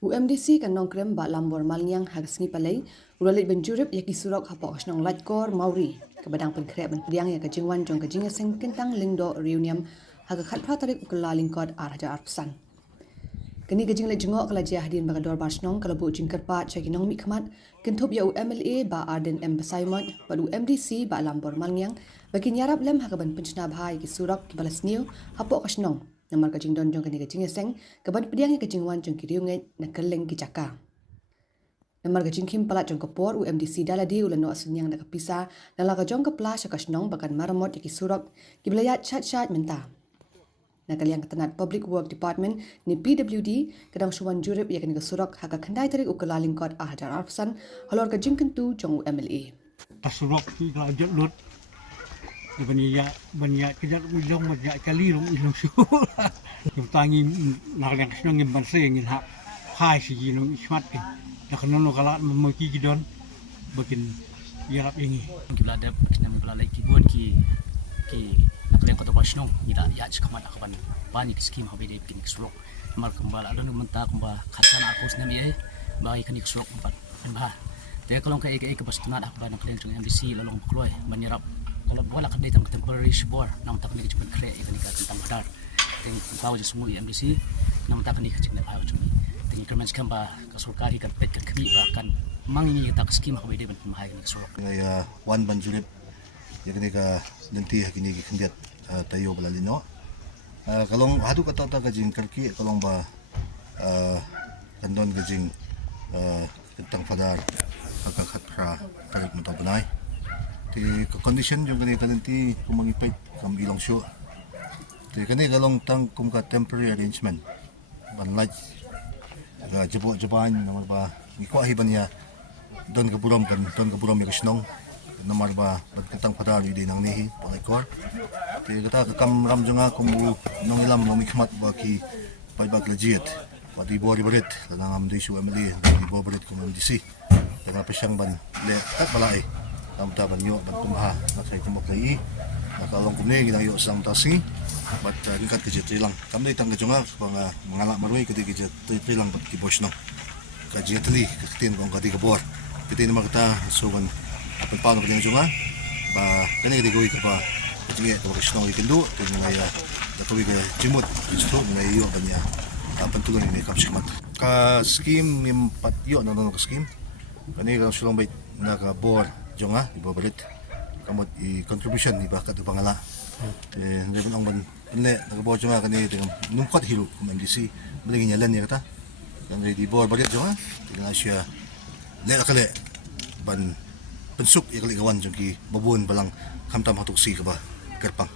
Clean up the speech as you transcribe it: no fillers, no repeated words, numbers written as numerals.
UMDC kan nongkrem ba lambor malnyang hagasngi palay uralit benjurip yaki surok hapok asnong latkor mauri kabadang penkrep ban priang ya kajingwan jong kajinga seng kentang lingdo reunion haga khatpra tarik ukala lingkod arhaja arpsan kini kajing le jengok kala jia hadin bagador basnong kala bu jingker pa chagi nong mi khmat kentup ya UMLA ba Arden M Basaimot ba UMDC ba lambor malnyang bagi nyarap lem hagaban penchna bhai ki surok ki balas niu hapok asnong namar kajing don jong kani kajing seng kaban pediang kajing wan jong kiriungai na keleng ki caka namar kajing kim palat jong kapor UMDC daladi ulano asunyang na kapisa nala kajong kapla syakasnong bakan maramot ki surok ki belayat chat menta na kaliang ketenat Public Work Department ni PWD kadang suwan jurip ia kani surok haka kandai tarik ukala lingkod ahjar arfsan halor kajing kentu jong UMLA Pasurok ti ka lut banya kijak ilong banya kali ilong su yung tangi nakaliang kasnong yung bansa yung ha hai si ilong ismat kin nakanono kala mamaki gidon bakin yarap ini kibla ada kina kibla lagi kibuan ki nakaliang kota basnong ida ya cikamat akaban bani ki skim habe de pin surok mal kembal ada nu menta kemba khasan akus nami bagi kan surok empat bah dia kalau ke ke bastunat akaban nakaliang jong MDC lalong kloy menyerap kalau wala kan datang temporary shibor nam tak ni cuma kre ikan ikan tentang badar ting bawa je semua MDC nam tak ni kecil bawa cuma ting kerman skamba kasurkari kan pet kan kami bahkan mangi tak skim habe de ben mahai ni surok ya wan banjurip ya kini ka nanti kini kendiat tayo balalino kalong hadu kata kajing kerki kalong ba kandon kajing tentang fadar kakak khatra tarik mata benai ti condition yung kani nanti kumangipit kam ilang show ti kani kalong tang kum ka temporary arrangement ban light jeban namar ba ngiko hiban ya don kaburom ya kasnong namar ba bagkatang fadar di nang nihi pangikor ti kata kam ram jonga kum nong ilam nong mikmat ba ki paibag legit pati bori barit nang am di UMLA di bobarit kum MDC kaya pasyang ban le tak balai am taban yo ban tumha na say tumaklay nakalong kumne ginayo sang tasi bat ingkat kejit lang kamday tang kajonga pang mangala maroy kedi kejit lang bat kibos no kajit li katin kong kadi kabor piti na makita sugan apan paano kanya jonga ba kani kedi goy ka pa kajit ka bakisno ikindu tin ngaya datuwi ka jimut isto ngayo banya apan tugan ni kapsimat ka scheme yung patyo no ka scheme kani ka sulong bait nakabor jonga ibabalit kamot i contribution ibakat pangala hindi ko ban le nakabor jonga kani nungkot hilo kum MDC balingin yalan ni kata kan di bor balit jonga tingnan siya le akale ban pensuk ikali gawan jong ki babon balang kamtam hatuk si ka ba kerpang